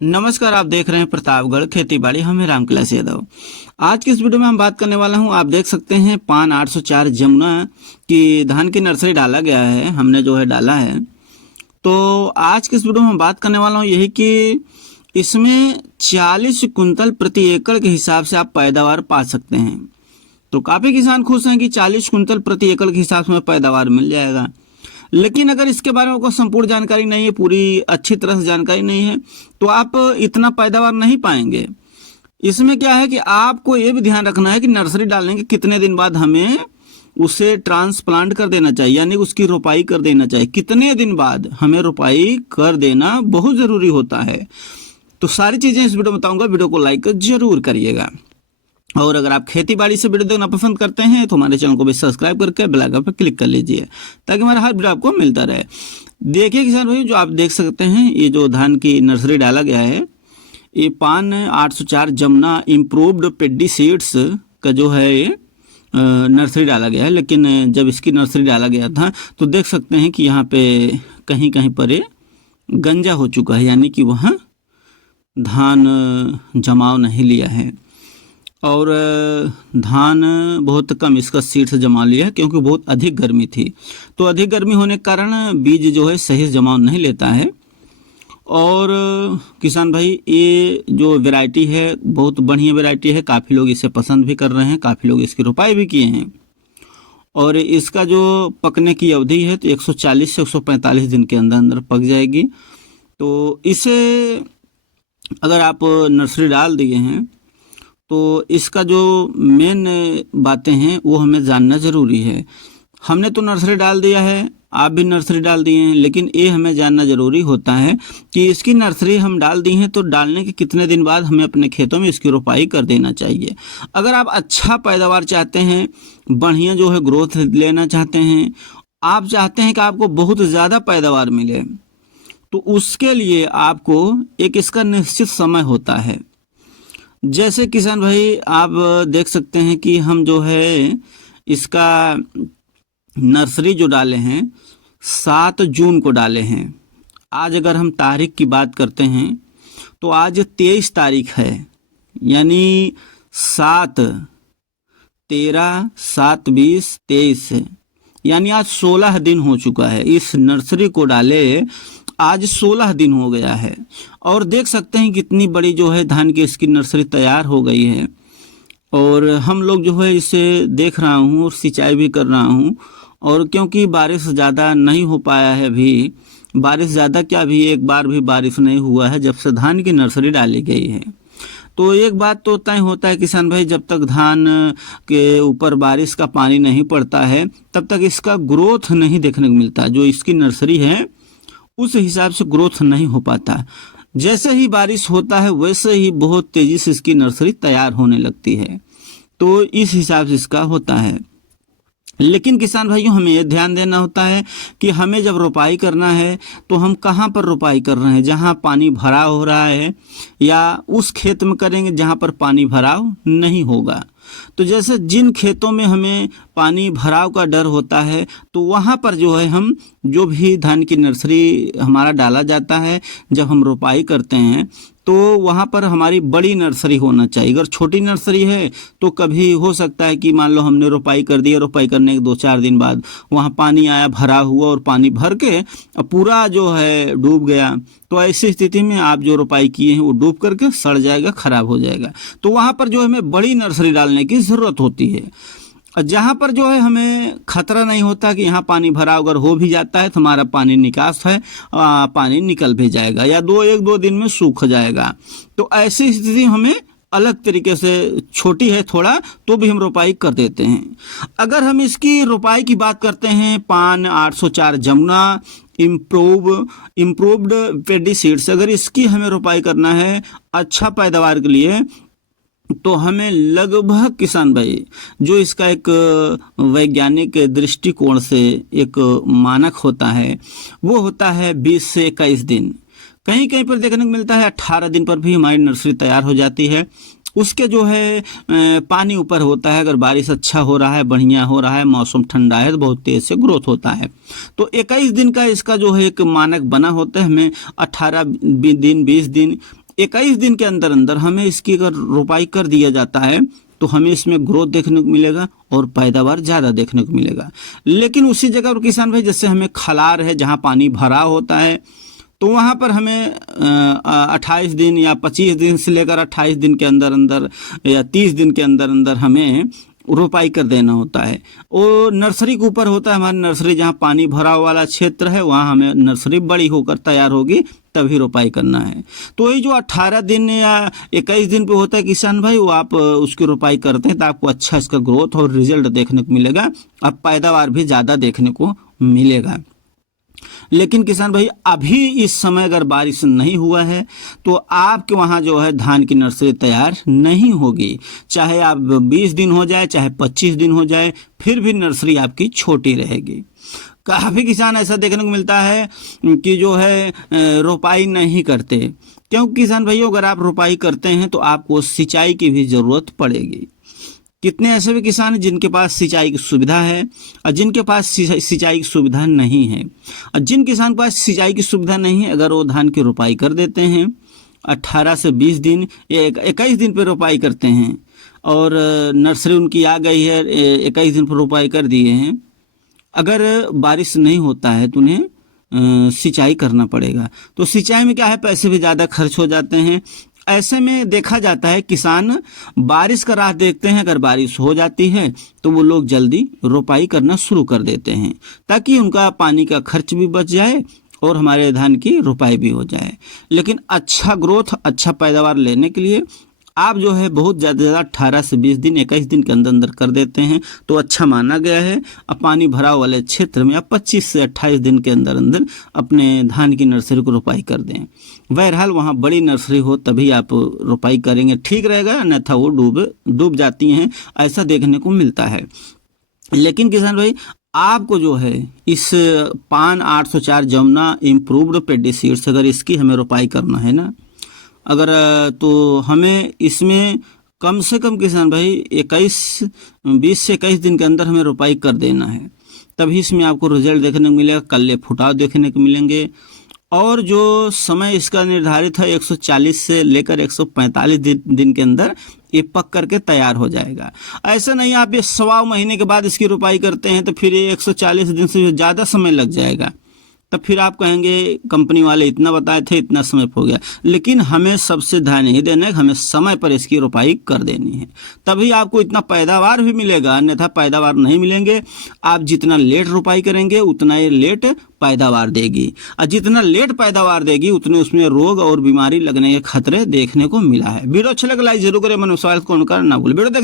नमस्कार, आप देख रहे हैं प्रतापगढ़ खेती बाड़ी। हमें रामकैलाश यादव। आज की इस वीडियो में हम बात करने वाला हूं। आप देख सकते हैं पान 804 जमुना की धान की नर्सरी डाला गया है, हमने जो है डाला है। तो आज की इस वीडियो में हम बात करने वाला हूं यही कि इसमें 40 कुंतल प्रति एकड़ के हिसाब से आप पैदावार पा सकते हैं। तो काफ़ी किसान खुश हैं कि 40 कुंतल प्रति एकड़ के हिसाब से हमें पैदावार मिल जाएगा। लेकिन अगर इसके बारे में आपको संपूर्ण जानकारी नहीं है, पूरी अच्छी तरह से जानकारी नहीं है, तो आप इतना पैदावार नहीं पाएंगे। इसमें क्या है कि आपको ये भी ध्यान रखना है कि नर्सरी डालने के कितने दिन बाद हमें उसे ट्रांसप्लांट कर देना चाहिए, यानी उसकी रोपाई कर देना चाहिए। कितने दिन बाद हमें रोपाई कर देना बहुत ज़रूरी होता है। तो सारी चीज़ें इस वीडियो में बताऊंगा। वीडियो को लाइक जरूर करिएगा। और अगर आप खेती बाड़ी से वीडियो देखना पसंद करते हैं तो हमारे चैनल को भी सब्सक्राइब करके बेल आइकन पर क्लिक कर लीजिए, ताकि हमारा हर वीडियो आपको मिलता रहे। देखिए किसान भाई, जो आप देख सकते हैं ये जो धान की नर्सरी डाला गया है, ये पान 804 जमुना इम्प्रूव्ड पेडी सीड्स का जो है ये नर्सरी डाला गया है। लेकिन जब इसकी नर्सरी डाला गया था तो देख सकते हैं कि यहाँ पे कहीं कहीं पर ये गंजा हो चुका है, यानी कि वहाँ धान जमाव नहीं लिया है। और धान बहुत कम इसका सीड से जमा लिया है, क्योंकि बहुत अधिक गर्मी थी। तो अधिक गर्मी होने के कारण बीज जो है सही जमाव नहीं लेता है। और किसान भाई, ये जो वैरायटी है बहुत बढ़िया वैरायटी है। काफ़ी लोग इसे पसंद भी कर रहे हैं, काफ़ी लोग इसकी रोपाई भी किए हैं। और इसका जो पकने की अवधि है तो 140 से 145 दिन के अंदर अंदर पक जाएगी। तो इसे अगर आप नर्सरी डाल दिए हैं तो इसका जो मेन बातें हैं वो हमें जानना ज़रूरी है। हमने तो नर्सरी डाल दिया है, आप भी नर्सरी डाल दिए हैं, लेकिन ये हमें जानना ज़रूरी होता है कि इसकी नर्सरी हम डाल दी हैं तो डालने के कितने दिन बाद हमें अपने खेतों में इसकी रोपाई कर देना चाहिए। अगर आप अच्छा पैदावार चाहते हैं, बढ़िया जो है ग्रोथ लेना चाहते हैं, आप चाहते हैं कि आपको बहुत ज़्यादा पैदावार मिले, तो उसके लिए आपको एक इसका निश्चित समय होता है। जैसे किसान भाई, आप देख सकते हैं कि हम जो है इसका नर्सरी जो डाले हैं 7 जून को डाले हैं। आज अगर हम तारीख की बात करते हैं तो आज 23 तारीख है, यानी 7, 13, 7, 20, 23, यानी आज 16 दिन हो चुका है इस नर्सरी को डाले। आज 16 दिन हो गया है। और देख सकते हैं कितनी बड़ी जो है धान की इसकी नर्सरी तैयार हो गई है। और हम लोग जो है इसे देख रहा हूँ और सिंचाई भी कर रहा हूँ। और क्योंकि बारिश ज़्यादा नहीं हो पाया है, भी बारिश ज़्यादा क्या, भी एक बार भी बारिश नहीं हुआ है जब से धान की नर्सरी डाली गई है। तो एक बात तो तय होता है किसान भाई, जब तक धान के ऊपर बारिश का पानी नहीं पड़ता है तब तक इसका ग्रोथ नहीं देखने को मिलता। जो इसकी नर्सरी है उस हिसाब से ग्रोथ नहीं हो पाता। जैसे ही बारिश होता है वैसे ही बहुत तेज़ी से इसकी नर्सरी तैयार होने लगती है। तो इस हिसाब से इसका होता है। लेकिन किसान भाइयों, हमें ये ध्यान देना होता है कि हमें जब रोपाई करना है तो हम कहाँ पर रोपाई कर रहे हैं, जहाँ पानी भराव हो रहा है, या उस खेत में करेंगे जहाँ पर पानी भराव नहीं होगा। तो जैसे जिन खेतों में हमें पानी भराव का डर होता है तो वहाँ पर जो है हम जो भी धान की नर्सरी हमारा डाला जाता है, जब हम रोपाई करते हैं तो वहाँ पर हमारी बड़ी नर्सरी होना चाहिए। अगर छोटी नर्सरी है तो कभी हो सकता है कि मान लो हमने रोपाई कर दी, रोपाई करने के 2-4 दिन बाद वहाँ पानी आया, भरा हुआ, और पानी भर के पूरा जो है डूब गया। तो ऐसी स्थिति में आप जो रोपाई किए हैं वो डूब करके सड़ जाएगा, खराब हो जाएगा। तो वहाँ पर जो हमें बड़ी नर्सरी डालने की ज़रूरत होती है। जहाँ पर जो है हमें खतरा नहीं होता कि यहाँ पानी भरा अगर हो भी जाता है तो हमारा पानी निकास है, पानी निकल भी जाएगा या 1-2 दिन में सूख जाएगा। तो ऐसी स्थिति हमें अलग तरीके से, छोटी है थोड़ा तो भी हम रोपाई कर देते हैं। अगर हम इसकी रोपाई की बात करते हैं, पान 804 जमुना इम्प्रूव्ड पेडी सीड्स, अगर इसकी हमें रोपाई करना है अच्छा पैदावार के लिए, तो हमें लगभग किसान भाई, जो इसका एक वैज्ञानिक दृष्टिकोण से एक मानक होता है वो होता है 20 से 21 दिन। कहीं कहीं पर देखने को मिलता है 18 दिन पर भी हमारी नर्सरी तैयार हो जाती है। उसके जो है पानी ऊपर होता है। अगर बारिश अच्छा हो रहा है, बढ़िया हो रहा है, मौसम ठंडा है तो बहुत तेज़ से ग्रोथ होता है। तो 21 दिन का इसका जो है एक मानक बना होता है। हमें 18 दिन, 20 दिन 21 दिन के अंदर अंदर हमें इसकी अगर रोपाई कर दिया जाता है तो हमें इसमें ग्रोथ देखने को मिलेगा और पैदावार ज़्यादा देखने को मिलेगा। लेकिन उसी जगह पर किसान भाई, जैसे हमें खलार है जहाँ पानी भरा होता है, तो वहाँ पर हमें 28 दिन या 25 दिन से लेकर 28 दिन के अंदर अंदर या 30 दिन के अंदर अंदर हमें रोपाई कर देना होता है। वो नर्सरी के ऊपर होता है। हमारी नर्सरी जहाँ पानी भरा वाला क्षेत्र है वहाँ हमें नर्सरी बड़ी होकर तैयार होगी तभी रोपाई करना है। तो ये जो 18 दिन या 21 दिन पे होता है किसान भाई, वो आप उसकी रोपाई करते हैं तो आपको अच्छा इसका ग्रोथ और रिजल्ट देखने को मिलेगा, अब पैदावार भी ज़्यादा देखने को मिलेगा। लेकिन किसान भाई, अभी इस समय अगर बारिश नहीं हुआ है तो आपके वहाँ जो है धान की नर्सरी तैयार नहीं होगी। चाहे आप 20 दिन हो जाए, चाहे 25 दिन हो जाए, फिर भी नर्सरी आपकी छोटी रहेगी। काफ़ी किसान ऐसा देखने को मिलता है कि जो है रोपाई नहीं करते। क्योंकि किसान भाइयों, अगर आप रोपाई करते हैं तो आपको सिंचाई की भी ज़रूरत पड़ेगी। कितने ऐसे भी किसान हैं जिनके पास सिंचाई की सुविधा है और जिनके पास सिंचाई की सुविधा नहीं है। और जिन किसान के पास सिंचाई की सुविधा नहीं है, अगर वो धान की रोपाई कर देते हैं 18 से 20 दिन या 21 दिन पे रोपाई करते हैं और नर्सरी उनकी आ गई है, 21 दिन पर रोपाई कर दिए हैं, अगर बारिश नहीं होता है तो उन्हें सिंचाई करना पड़ेगा। तो सिंचाई में क्या है, पैसे भी ज़्यादा खर्च हो जाते हैं। ऐसे में देखा जाता है किसान बारिश का राह देखते हैं। अगर बारिश हो जाती है तो वो लोग जल्दी रोपाई करना शुरू कर देते हैं ताकि उनका पानी का खर्च भी बच जाए और हमारे धान की रोपाई भी हो जाए। लेकिन अच्छा ग्रोथ, अच्छा पैदावार लेने के लिए आप जो है बहुत ज़्यादा 18 से 20 दिन 21 दिन के अंदर अंदर कर देते हैं तो अच्छा माना गया है। अब पानी भरा वाले क्षेत्र में आप 25 से 28 दिन के अंदर अंदर अपने धान की नर्सरी को रोपाई कर दें। बहरहाल वहाँ बड़ी नर्सरी हो तभी आप रोपाई करेंगे, ठीक रहेगा, अन्यथा वो डूब जाती हैं, ऐसा देखने को मिलता है। लेकिन किसान भाई, आपको जो है इस पान 804 जमुना इम्प्रूव्ड पेस्टिसाइड, अगर इसकी हमें रोपाई करना है ना, अगर तो हमें इसमें कम से कम किसान भाई 20 से 21 दिन के अंदर हमें रोपाई कर देना है, तभी इसमें आपको रिजल्ट देखने को मिलेगा, कल्ले फुटाव देखने को मिलेंगे। और जो समय इसका निर्धारित है 140 से लेकर 145 दिन के अंदर ये पक करके तैयार हो जाएगा। ऐसा नहीं आप ये 1.25 महीने के बाद इसकी रोपाई करते हैं तो फिर ये 140 दिन से ज़्यादा समय लग जाएगा, तब फिर आप कहेंगे कंपनी वाले इतना बताए थे, इतना समय हो गया। लेकिन हमें सबसे ध्यान नहीं देना है, हमें समय पर इसकी रोपाई कर देनी है, तभी आपको इतना पैदावार भी मिलेगा, अन्यथा पैदावार नहीं मिलेंगे। आप जितना लेट रोपाई करेंगे उतना ये लेट पैदावार देगी, और जितना लेट पैदावार देगी उतने उसमें रोग और बीमारी लगने के खतरे देखने को मिला है। वीडियो अच्छा लगा लाइक जरूर करें, मन सवाल को ना भूलें। वीडियो